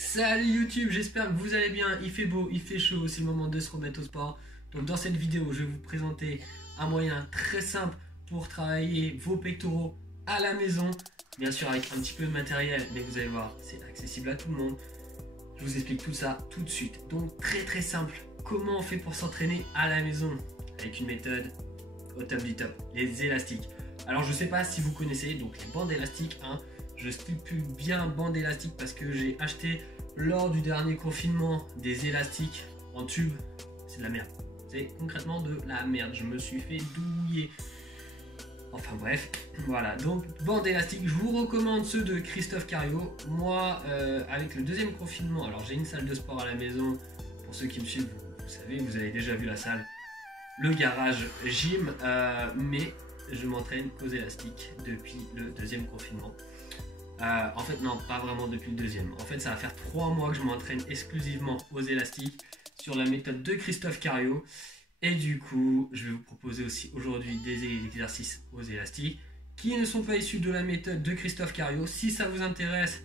Salut YouTube, j'espère que vous allez bien, il fait beau, il fait chaud, c'est le moment de se remettre au sport. Donc dans cette vidéo, je vais vous présenter un moyen très simple pour travailler vos pectoraux à la maison. Bien sûr avec un petit peu de matériel, mais vous allez voir, c'est accessible à tout le monde. Je vous explique tout ça tout de suite. Donc très simple, comment on fait pour s'entraîner à la maison avec une méthode au top du top, les élastiques. Alors je sais pas si vous connaissez donc les bandes élastiques, hein. Je stipule bien bande élastique parce que j'ai acheté lors du dernier confinement des élastiques en tube. C'est de la merde. C'est concrètement de la merde. Je me suis fait douiller. Enfin bref, voilà. Donc bande élastique, je vous recommande ceux de Christophe Cario. Moi, avec le deuxième confinement, alors j'ai une salle de sport à la maison. Pour ceux qui me suivent, vous savez, vous avez déjà vu la salle, le garage gym, mais je m'entraîne qu'aux élastiques depuis le deuxième confinement. En fait non, pas vraiment depuis le deuxième. En fait ça va faire 3 mois que je m'entraîne exclusivement aux élastiques sur la méthode de Christophe Cario. Et du coup je vais vous proposer aussi aujourd'hui des exercices aux élastiques qui ne sont pas issus de la méthode de Christophe Cario. Si ça vous intéresse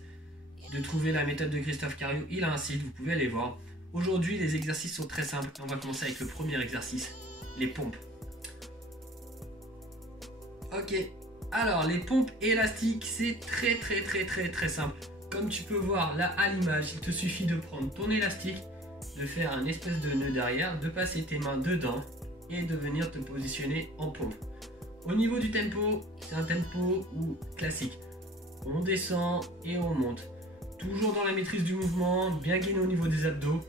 de trouver la méthode de Christophe Cario, il a un site, vous pouvez aller voir. Aujourd'hui les exercices sont très simples. On va commencer avec le premier exercice, les pompes. Ok. Alors les pompes élastiques, c'est très simple. Comme tu peux voir là à l'image, il te suffit de prendre ton élastique, de faire un espèce de nœud derrière, de passer tes mains dedans et de venir te positionner en pompe. Au niveau du tempo, c'est un tempo classique. On descend et on monte. Toujours dans la maîtrise du mouvement, bien gainer au niveau des abdos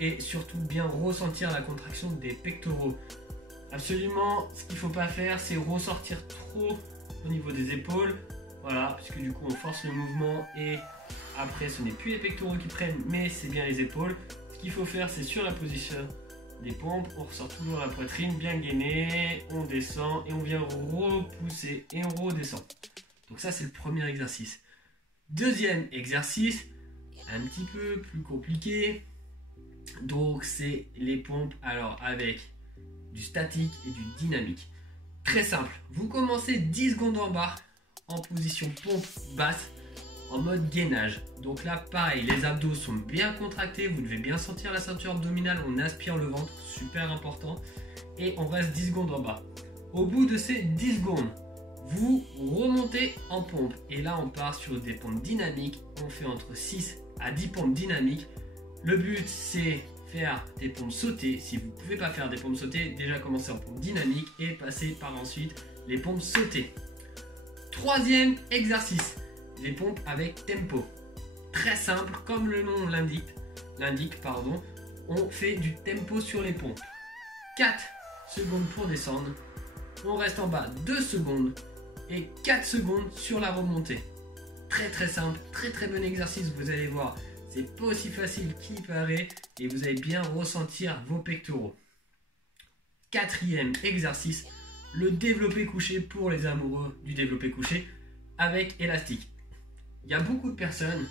et surtout bien ressentir la contraction des pectoraux. Absolument, ce qu'il ne faut pas faire, c'est ressortir trop au niveau des épaules, voilà, puisque du coup on force le mouvement et après ce n'est plus les pectoraux qui prennent, mais c'est bien les épaules. Ce qu'il faut faire, c'est sur la position des pompes, on ressort toujours la poitrine, bien gainée, on descend et on vient repousser et on redescend. Donc ça c'est le premier exercice. Deuxième exercice, un petit peu plus compliqué, donc c'est les pompes alors avec du statique et du dynamique. Très simple, vous commencez 10 secondes en bas en position pompe basse en mode gainage. Donc là pareil, les abdos sont bien contractés, vous devez bien sentir la ceinture abdominale, on aspire le ventre, super important, et on reste 10 secondes en bas. Au bout de ces 10 secondes, vous remontez en pompe et là on part sur des pompes dynamiques, on fait entre 6 à 10 pompes dynamiques. Le but c'est faire des pompes sautées. Si vous ne pouvez pas faire des pompes sautées, déjà commencer en pompe dynamique et passer par ensuite les pompes sautées. Troisième exercice, les pompes avec tempo. Très simple, comme le nom l'indique, on fait du tempo sur les pompes. 4 secondes pour descendre, on reste en bas 2 secondes et 4 secondes sur la remontée. Très simple, très bon exercice, vous allez voir. C'est pas aussi facile qu'il paraît et vous allez bien ressentir vos pectoraux. Quatrième exercice, le développé couché pour les amoureux du développé couché avec élastique. Il y a beaucoup de personnes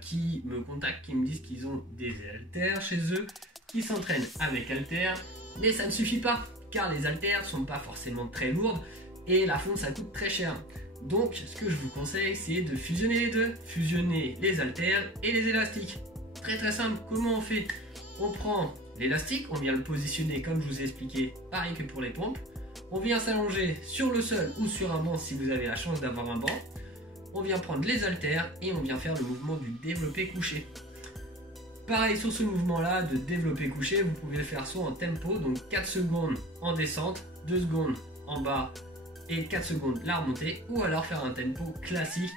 qui me contactent, qui me disent qu'ils ont des haltères chez eux, qui s'entraînent avec haltères, mais ça ne suffit pas car les haltères sont pas forcément très lourdes et la fonte ça coûte très cher. Donc ce que je vous conseille c'est de fusionner les deux, fusionner les haltères et les élastiques. Très simple, comment on fait? On prend l'élastique, on vient le positionner comme je vous ai expliqué, pareil que pour les pompes. On vient s'allonger sur le sol ou sur un banc si vous avez la chance d'avoir un banc. On vient prendre les haltères et on vient faire le mouvement du développé couché. Pareil sur ce mouvement là de développé couché, vous pouvez le faire soit en tempo, donc 4 secondes en descente, 2 secondes en bas et 4 secondes la remontée, ou alors faire un tempo classique.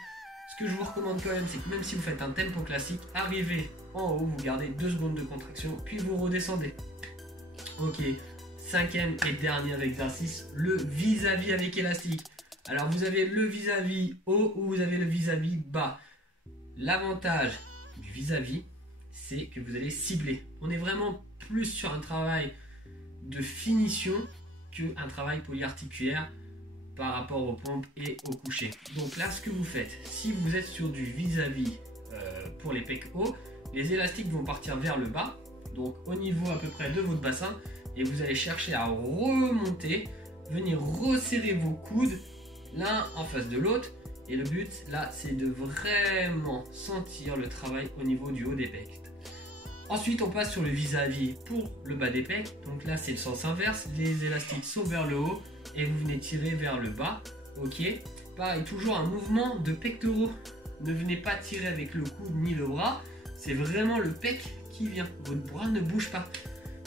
Ce que je vous recommande quand même, c'est que même si vous faites un tempo classique, arrivez en haut, vous gardez 2 secondes de contraction, puis vous redescendez. Ok, cinquième et dernier exercice, le vis-à-vis avec élastique. Alors vous avez le vis-à-vis haut ou vous avez le vis-à-vis bas. L'avantage du vis-à-vis, c'est que vous allez cibler. On est vraiment plus sur un travail de finition qu'un travail polyarticulaire par rapport aux pompes et au coucher. Donc là ce que vous faites, si vous êtes sur du vis-à-vis pour les pecs hauts, les élastiques vont partir vers le bas, donc au niveau à peu près de votre bassin, et vous allez chercher à remonter, venir resserrer vos coudes l'un en face de l'autre Et le but là, c'est de vraiment sentir le travail au niveau du haut des pecs. Ensuite, on passe sur le vis-à-vis pour le bas des pecs. Donc là, c'est le sens inverse. Les élastiques sont vers le haut et vous venez tirer vers le bas. Ok. Pareil, toujours un mouvement de pectoraux. Ne venez pas tirer avec le coude ni le bras. C'est vraiment le pec qui vient. Votre bras ne bouge pas.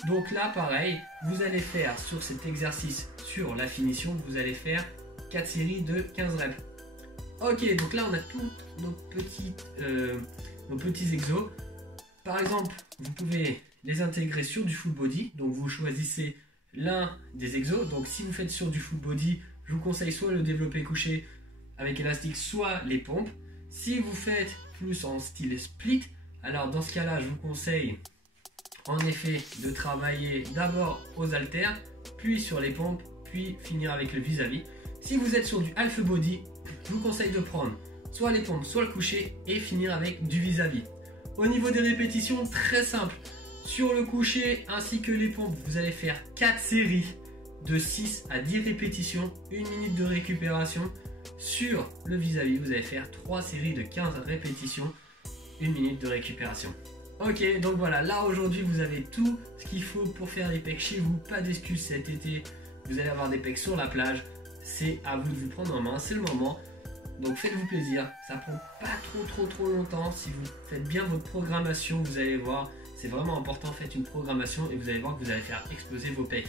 Donc là, pareil, vous allez faire sur cet exercice, sur la finition, vous allez faire 4 séries de 15 reps. Ok, donc là, on a tous nos petits exos. Par exemple, vous pouvez les intégrer sur du full body. Donc vous choisissez l'un des exos. Donc si vous faites sur du full body, je vous conseille soit le développé couché avec élastique, soit les pompes. Si vous faites plus en style split, alors dans ce cas-là, je vous conseille en effet de travailler d'abord aux haltères, puis sur les pompes, puis finir avec le vis-à-vis. Si vous êtes sur du half body, je vous conseille de prendre soit les pompes, soit le couché et finir avec du vis-à-vis. Au niveau des répétitions, très simple. Sur le couché ainsi que les pompes, vous allez faire 4 séries de 6 à 10 répétitions, 1 minute de récupération. Sur le vis-à-vis, vous allez faire 3 séries de 15 répétitions, 1 minute de récupération. Ok, donc voilà, là aujourd'hui vous avez tout ce qu'il faut pour faire des pecs chez vous. Pas d'excuses cet été, vous allez avoir des pecs sur la plage. C'est à vous de vous prendre en main, c'est le moment. Donc faites-vous plaisir, ça prend pas trop longtemps. Si vous faites bien votre programmation, vous allez voir, c'est vraiment important, faites une programmation et vous allez voir que vous allez faire exploser vos pecs.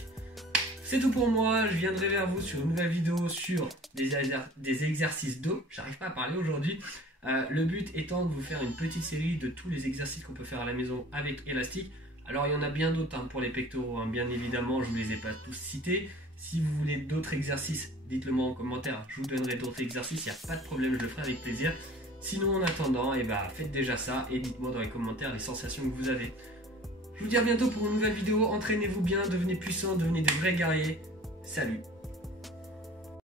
C'est tout pour moi, je viendrai vers vous sur une nouvelle vidéo sur des exercices dos. J'arrive pas à parler aujourd'hui. Le but étant de vous faire une petite série de tous les exercices qu'on peut faire à la maison avec élastique. Alors il y en a bien d'autres pour les pectoraux, bien évidemment, je ne vous les ai pas tous cités. Si vous voulez d'autres exercices, dites-le moi en commentaire, je vous donnerai d'autres exercices, il n'y a pas de problème, je le ferai avec plaisir. Sinon en attendant, faites déjà ça et dites-moi dans les commentaires les sensations que vous avez. Je vous dis à bientôt pour une nouvelle vidéo, entraînez-vous bien, devenez puissants, devenez des vrais guerriers. Salut!